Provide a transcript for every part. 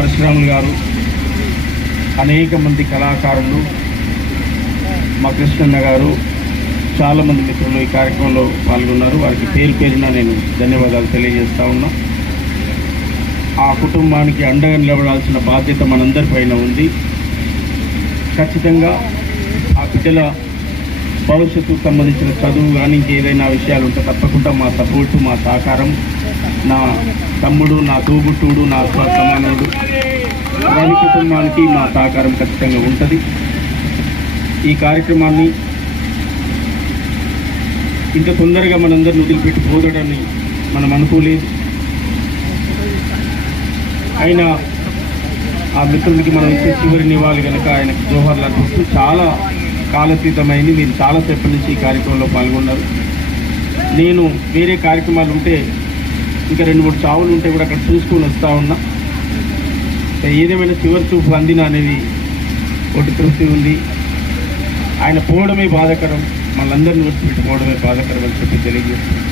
పరశురాములు గారు అనేక మంది కళాకారులు మా కృష్ణన్న గారు చాలామంది మిత్రులు ఈ కార్యక్రమంలో పాల్గొన్నారు. వారికి పేరు పేరున నేను ధన్యవాదాలు తెలియజేస్తా ఉన్నా. ఆ కుటుంబానికి అండగా నిలబడాల్సిన బాధ్యత మనందరిపైన ఉంది. ఖచ్చితంగా ఆ బిడ్డల భవిష్యత్తుకు సంబంధించిన చదువు కానీ ఇంకేదైనా విషయాలు ఉంటే తప్పకుండా మా సపోర్టు మా సహకారం. నా తమ్ముడు నా తోబుట్టుడు నా సమానుడు వారి కుటుంబానికి మా సహకారం ఖచ్చితంగా ఉంటుంది. ఈ కార్యక్రమాన్ని ఇంత తొందరగా మనందరిని వదిలిపెట్టి పోదడని మనం అనుకోలేదు. ఆయన ఆ మిత్రుడికి మనం ఇచ్చే చివరి నివాళి కనుక ఆయనకు జోహర్లు అర్పిస్తూ చాలా కాలతీతమైంది మీరు చాలాసేపటి నుంచి ఈ కార్యక్రమంలో పాల్గొన్నారు. నేను వేరే కార్యక్రమాలు ఉంటే ఇంకా రెండు మూడు చావులు ఉంటే కూడా అక్కడ చూసుకొని వస్తూ ఉన్నా. ఏదేమైనా చివరి చూపు అందిన అనేది ఒకటి తృప్తి ఉంది. ఆయన పోవడమే బాధకరం. మనందరిని విడిచిపెట్టి పోవడమే బాధకరం అని చెప్పి తెలియజేస్తున్నాను.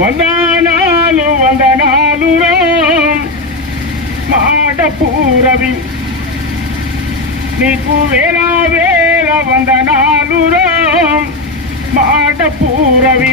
వందనాలు వందనాలు మాట పూరవి నీకు వేల వేల వందనాలు మాట పూరవి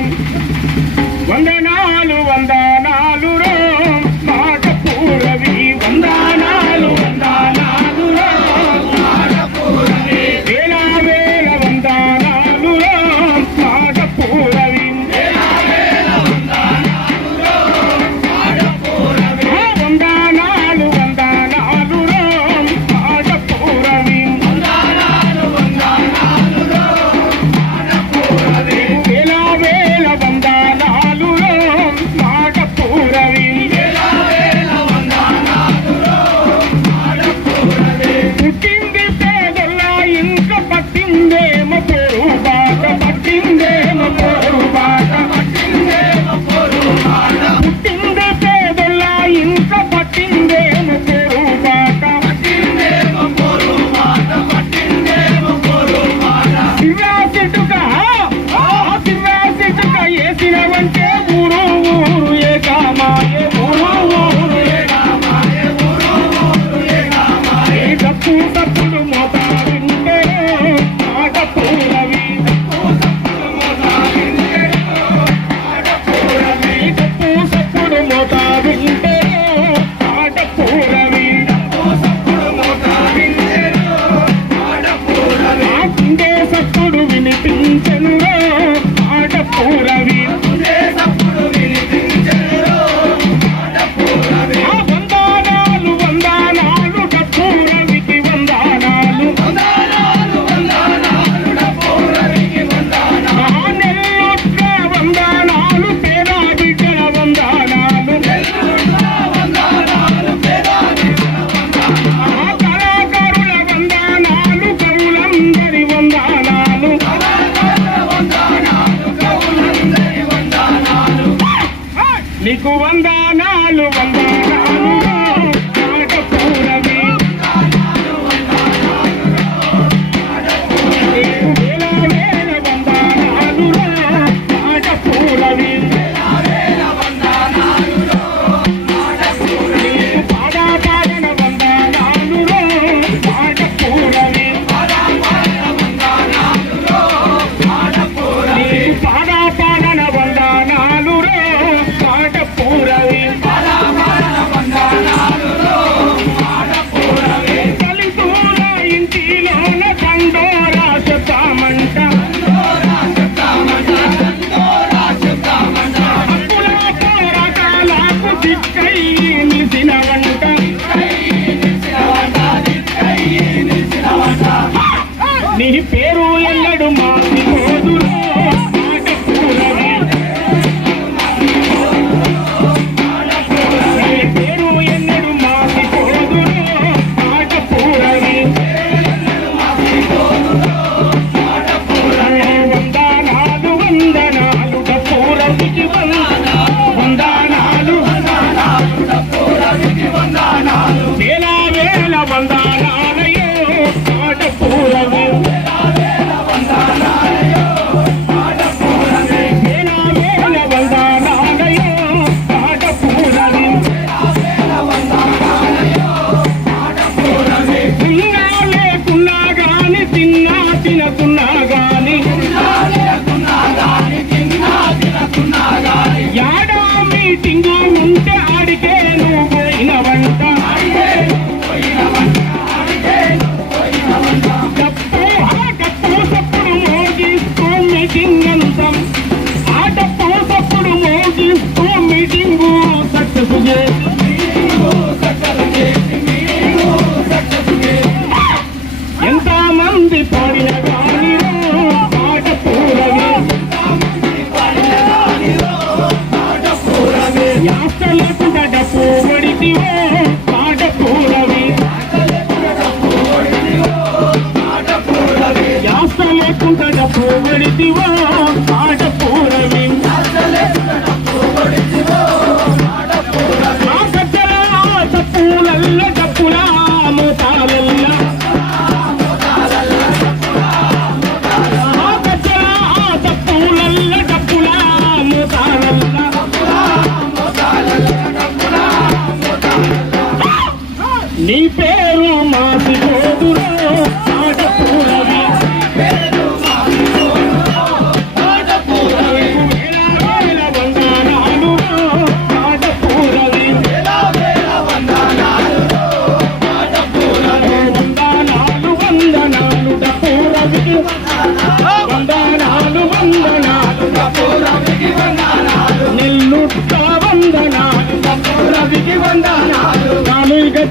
వందనాలు వందనాలు నీ పేరు Martina Tuna.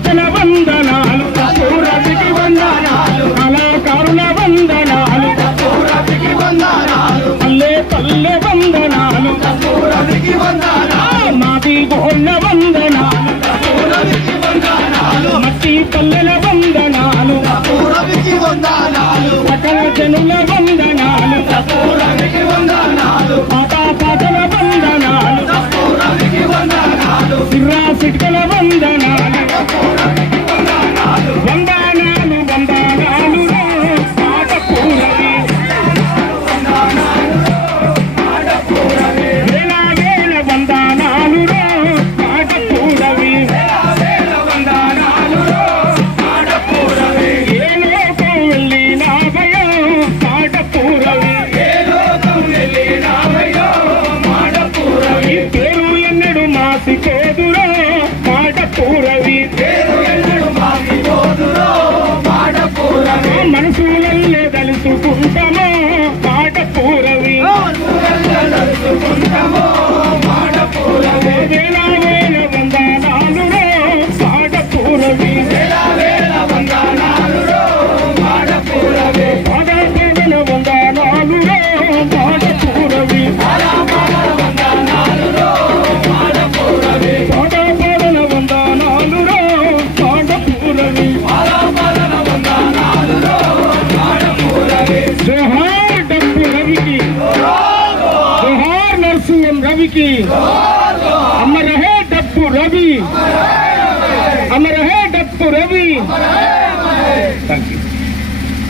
సాహిత్యుల వందనాలు పూరతికి వందనాలు కళాకారుల వందనాలు. పూరతికి వందనాలు పల్లె పల్లె వందనాలు పూరతికి వందనాలు మాది గోళ్ళ వందనాలు పూరతికి వందనాలు మట్టి పల్లెల వందనాలు పూరతికి వందనాలు సకల జనుల వందనాలు పూరతికి వందనాలు పాత పాటల వందనాలు పూరతికి వందనాలు సిర్రా సిట్కల వందనాలు की। हम रहे डब्बू रवि।